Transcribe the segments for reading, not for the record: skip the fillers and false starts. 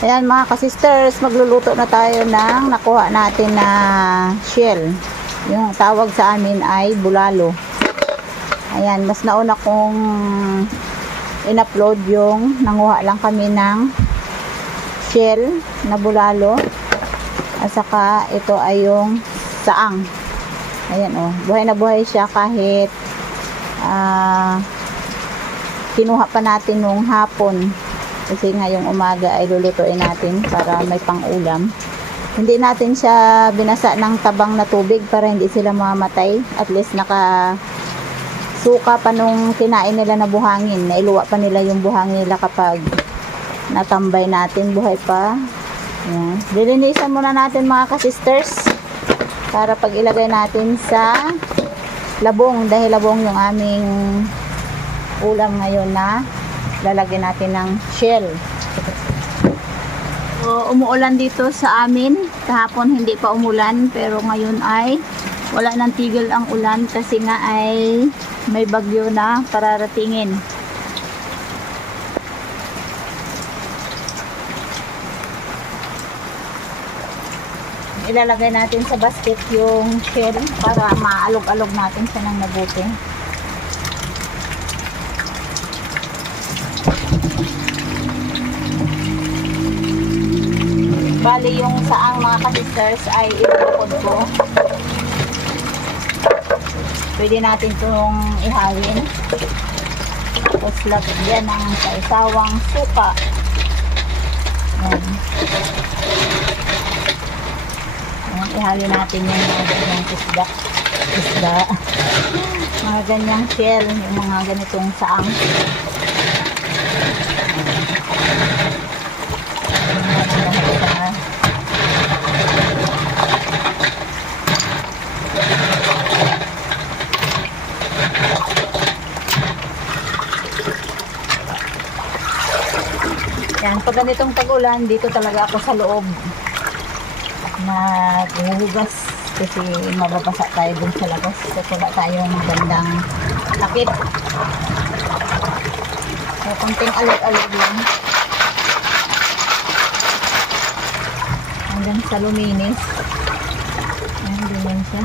Ayan mga kasisters, magluluto na tayo ng nakuha natin na shell. Yung tawag sa amin ay bulalo. Ayan, mas nauna kong in-upload yung nanguha lang kami ng shell na bulalo. At saka ito ay yung saang. Ayan o, buhay na buhay siya kahit kinuha pa natin nung hapon. Kasi ngayong umaga ay lulutuin natin para may pang-ulam. Hindi natin siya binasa ng tabang na tubig para hindi sila mamamatay. At least suka pa nung kinain nila na buhangin. Nailuwa pa nila yung buhangin nila kapag natambay natin. Buhay pa. Ayan. Lilinisan muna natin mga kasisters para pag ilagay natin sa labong. Dahil labong yung aming ulam ngayon na lalagyan natin ng shell. So, umuulan dito sa amin. Kahapon hindi pa umulan, pero ngayon ay wala nang tigil ang ulan kasi nga ay may bagyo na pararatingin. Ilalagay natin sa basket yung shell para maalog-alog natin siya ng mabuti. Bali yung saang mga kasisters ay ilulukod ko. Pwede natin itong ihawin. Tapos lagyan ng saisawang suka. Ayan. Ayan, ihawin natin yung mga ganyang isda. Mga ganyang shell, yung mga ganitong saang. Yan, pag ganitong tag-ulan, dito talaga ako sa loob naghuhugas kasi mababasa tayo dun sa labas kasi wala tayong magandang takip. So, konting alog-alog lang hanggang sa luminis. Ayan, ganyan siya.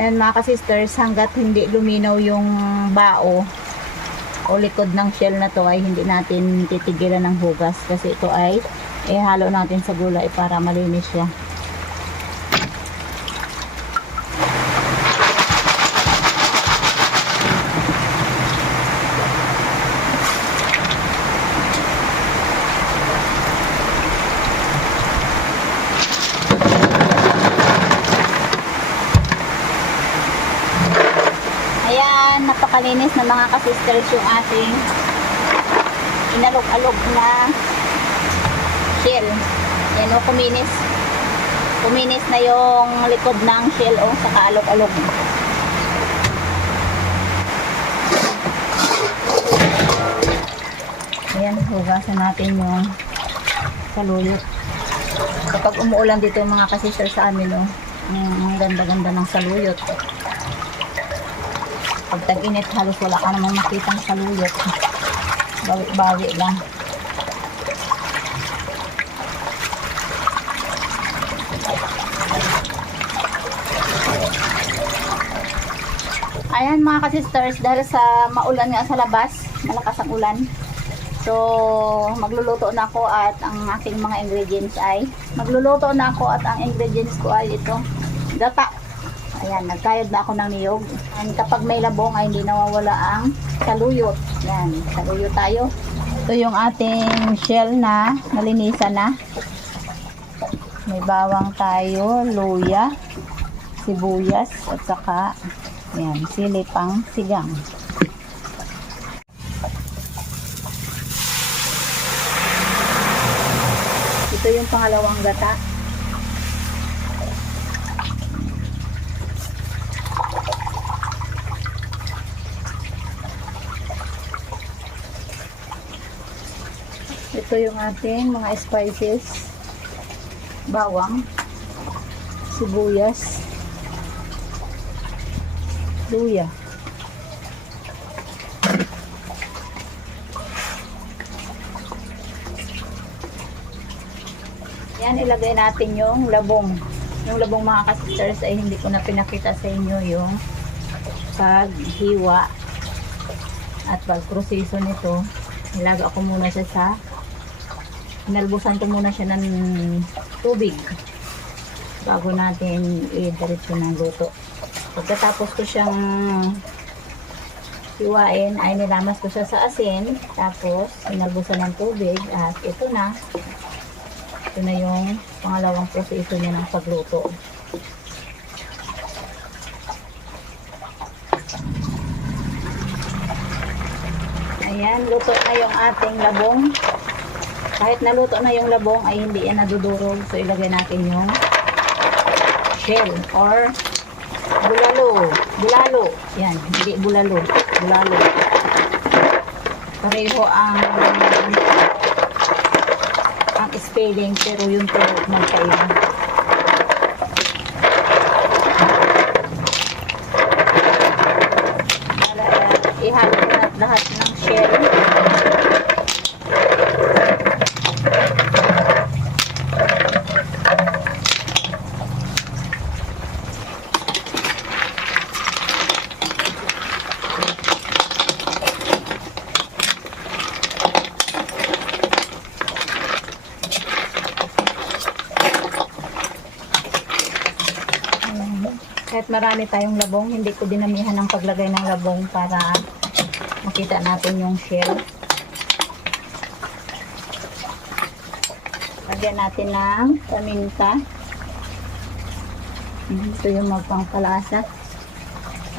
Ayan mga kasisters, hanggat hindi luminaw yung bao o likod ng shell na to ay hindi natin titigilan ng hugas kasi ito ay ihalo natin sa gulay para malinis siya. Napakalinis na mga kasisters yung ating inalog-alog na shell. Yan o, kuminis na yung likod ng shell o, saka alog-alog. Ayan, hugasan natin yung saluyot. Kapag umuulan dito mga kasisters sa amin o, ang ganda-ganda ng saluyot. Pag tag-init, halos wala ka namang makitang saluyot. Bawi-bawi lang. Ayan mga kasisters, dahil sa maulan nga sa labas, malakas ang ulan. So, magluluto na ako at ang aking mga ingredients ay ang ingredients ko ay ito, gata. Ayan, nagkayod na ako ng niyog. And kapag may labong ay hindi nawawala ang saluyot. Ayan, saluyot tayo. Ito yung ating shell na nalinisan na. May bawang tayo, luya, sibuyas, at saka Yan, sili pang sigang. Ito yung pangalawang gata. Ito yung ating mga spices. Bawang, sibuyas, luya. Yan, ilagay natin yung labong. Yung labong mga ka-sisters ay hindi ko na pinakita sa inyo yung paghiwa at pagproseso nito. Nilaga ko muna siya sa inalbusan ko muna siya ng tubig bago natin i-diretso ng luto. Pagkatapos ko siyang hiwain ay nilamas ko siya sa asin, tapos inalbusan ng tubig at ito na yung pangalawang proseso niya ng pagluto. Ayan, luto na yung ating labong. Kahit naluto na yung labong ay hindi yan nadudurog. So ilagay natin yung shell or bulalo. Bulalo. Yan, hindi bulalo. Bulalo. Pareho ang spelling pero yung turok magkaiba. Para ihalo na lahat ng shell. Kahit marami tayong labong, hindi ko dinamihan ng paglagay ng labong para makita natin yung shell. Lagyan natin ng paminta. Ito yung magpangpalasa.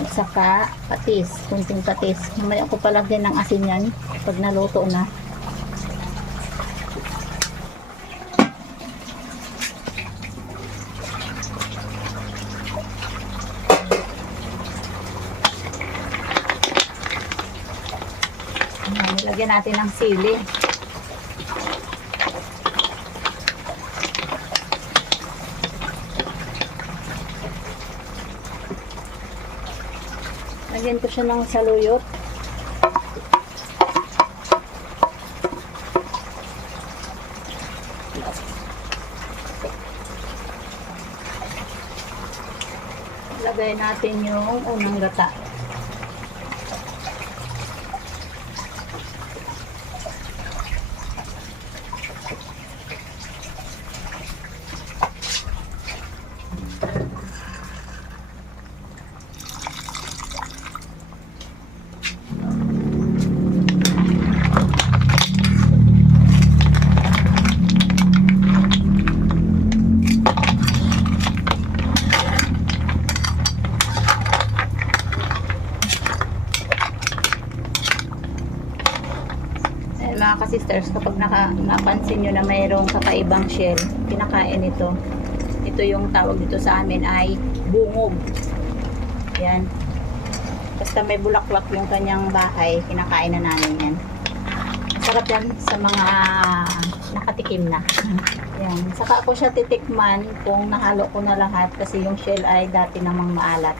At saka patis, kunting patis. Mamaya ko palagyan ng asin yan pag naluto na. Lagyan natin ng sili. Lagyan ko siya ng saluyot. Lagay natin yung unang gata. Mga ka-sisters, kapag napansin nyo na mayroong kakaibang shell, kinakain ito. Ito yung tawag dito sa amin ay bungog. Yan. Basta may bulaklak yung kanyang bahay, kinakain na namin yan. Sarap yan sa mga nakatikim na. Yan. Saka ako siya titikman kung nahalo ko na lahat kasi yung shell ay dati namang maalat.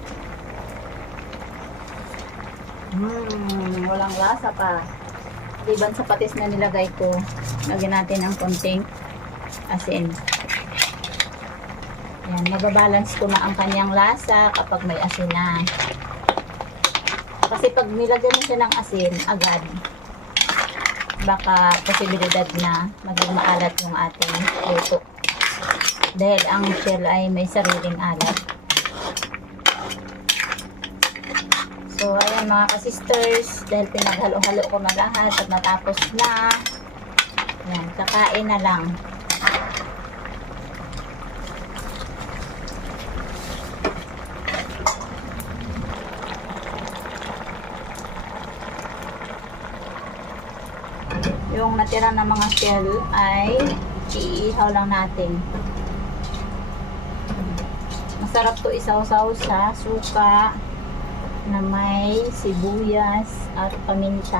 Walang lasa pa. Liban sa patis na nilagay ko, lagyan natin ng konting asin. Ayan, mababalance ko na ang kanyang lasa kapag may asin na. Kasi pag nilagyan mo siya ng asin agad, baka posibilidad na maging maalat yung ating luto. Dahil ang shell ay may sariling alat. So, ayan mga ka-sisters, dahil pinaghalo-halo ko na lahat at natapos na, ayan, kakain na lang. natira ng mga shell ay iihaw lang natin. Masarap to isaw-saw sa suka na may sibuyas at paminta.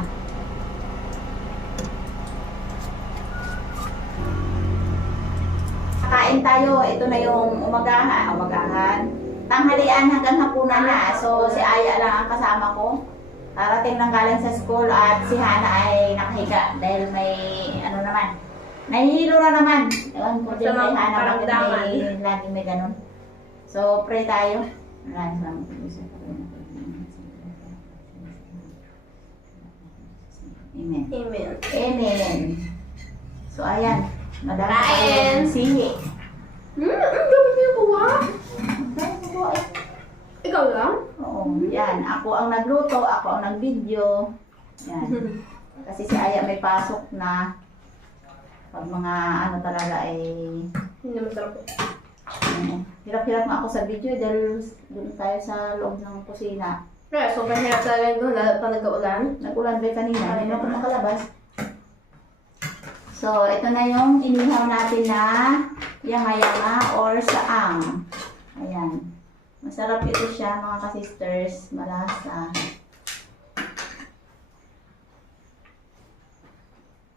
Kain tayo. Ito na yung umagahan. Tanghalian hanggang hapunan na. So, si Aya lang ang kasama ko. Karating lang galing sa school at si Hana ay nakahiga dahil may ano naman. Nahihilo na naman. Ewan ko din kay Hana bakit lagi may ganun. So, pray tayo. Amen. Amen. Amen. So, ayan. Madami Kain. tayong sihi. Ang dami niyo kuha. Ikaw lang? Oo, yan. Ako ang nagluto, ako ang nag-video. Yan. Kasi si Aya may pasok na. Pag mga ano talaga ay... Hindi masarap. Hirap-hirap nga ako sa video dahil doon tayo sa loob ng kusina. Kaya sobrang hirap talaga doon, lalo pa nag-uulan. Nag-ulan ba kanina? Hindi na ako nakalabas. So, ito na yung inihaw natin na yanga-yanga or saang. Ayan. Masarap ito siya mga ka-sisters. Malasa.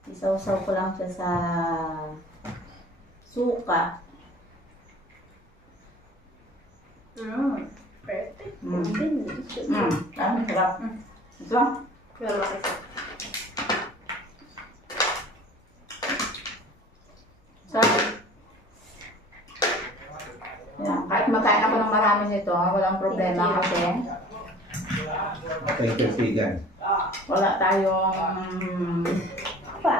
Isaw-saw ko lang siya sa suka. Perfect. Ang sarap. Ito. Pero makisa. Sarap. Yan. Kahit makain ako ng marami nito, walang problema kasi Kay Kasigan. wala tayong Pa.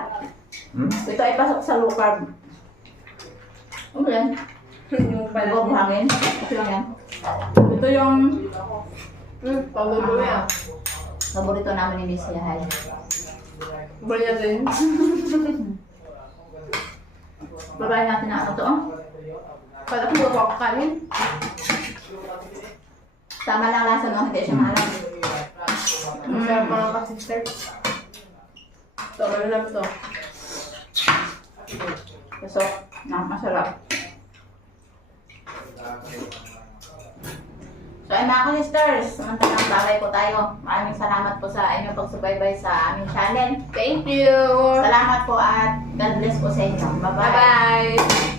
ito ay pasok sa low carb. Ano yan? Yung pala. Buhangin. Okay lang yan. Ito yung Pagulo yan. paborito namin ni Miss Yahay. Bali din. Babayin natin na ano to. Oh. Pala kung buwa ka kanin. Tama lang lasa no, hindi siya maalam. Masarap mga ka-sister. Ito, ano lang to. So, masarap. So, ay mga ka-sisters, samantalang babay po tayo. Maraming salamat po sa inyong pagsubaybay sa aming channel. Thank you! Salamat po at God bless po sa inyo. Bye-bye. Bye-bye!